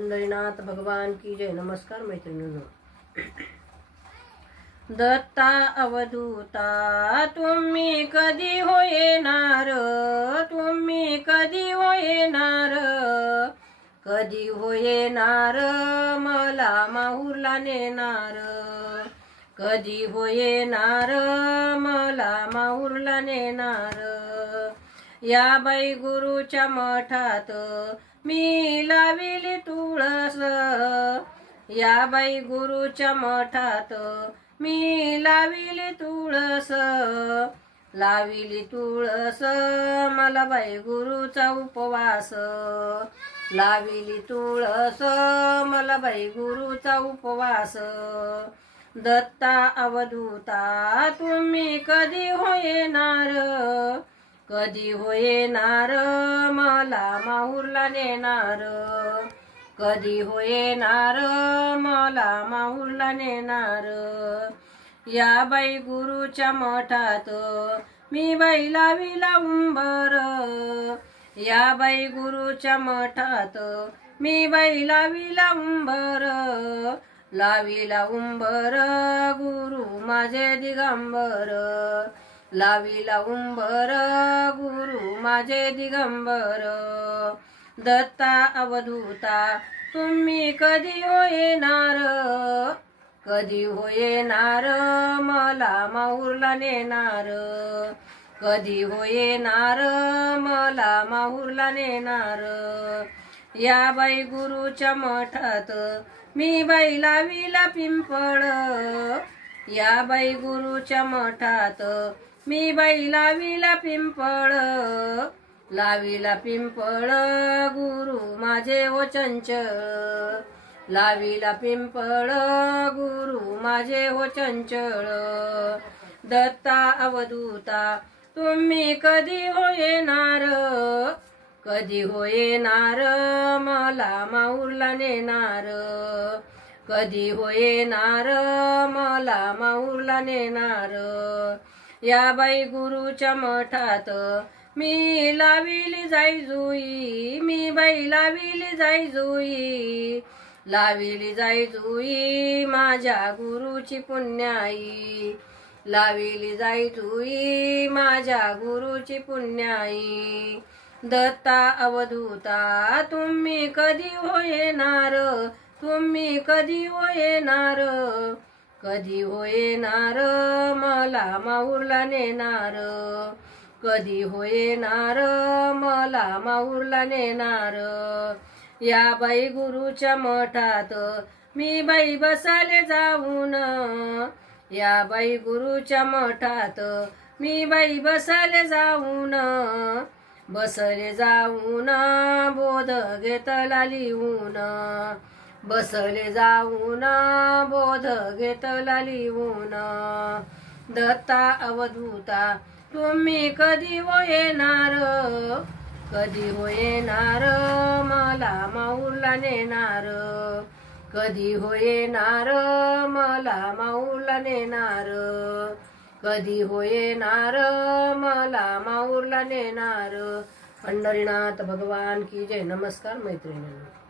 पंढरीनाथ भगवान की जय। नमस्कार मैत्रिणींनो। दत्ता अवधूता तुम्ही कधी हो येणार, तुम्ही कधी हो येणार, कधी हो येणार मला माहूरला नेणार, कधी हो येणार मला माहूरला नेणार। या बाई गुरुच्या मठात मी लाविली तुळस, या बाई गुरुच्या मठात मी लाविली तुळस, लाविली तुळस मला बाई गुरुचा उपवास, लाविली तुळस मला बाई गुरुचा उपवास। दत्ता अवधूता तुम्ही कधी हो येणार, कधी हो येणार मला माहूरला नेणार, कधी हो येणार मला माहूरला नेणार। या बाई गुरुच्या मठात मी बाई लाविला उंबर, या बाई गुरुच्या मठात मी बाई लाविला उंबर, लाविला उंबर गुरु माझे दिगंबर, लाविला उंबर गुरु माझे दिगंबर। दत्ता अवधूता तुम्ही कधी हो येणार, कधी हो येणार मला माहूरला नेणार, कधी हो येणार मला माहूरला नेणार। या बाई गुरुच्या मठात मी बाई लाविला पिंपळ, या बाई गुरुच्या मठात मी बाई लाविला पिंपळ, लाविला पिंपळ गुरु माझे हो चंचळ, लाविला पिंपळ गुरु माझे हो चंचळ। दत्ता अवधूता तुम्ही कधी हो येणार, कधी हो येणार मला माहूरला नेणार, कधी हो येणार मला माहूरला नेणार। या बाई गुरुच्या मठात मी लाविली जाई जुई, मी बाई लाविली जाई जुई, लाविली जाई जुई माझ्या गुरुची पुण्याई, लाविली जाई जुई माझ्या गुरुची पुण्याई। दत्ता अवधूता तुम्ही कधी हो येणार, तुम्ही कधी हो येणार, कधी हो येणार मला माहूरला नेणार, कधी हो येणार मला माहूरला नेणार। या बाई गुरुच्या मठात मी बाई बसाले जाऊन, या बाई गुरुच्या मठात मी बाई बसाले जाऊन, बसले जाऊन बोध घेतला लिहून, बसले जाऊन बोध घेतला लिहून। दत्ता अवधूता तुम्ही कधी हो येणार, कधी हो येणार मला माहूरला नेणार, कधी हो येणार मला माहूरला नेणार, कधी हो येणार मला माहूरला नेणार। पंढरीनाथ भगवान की जय। नमस्कार मैत्रिणींनो।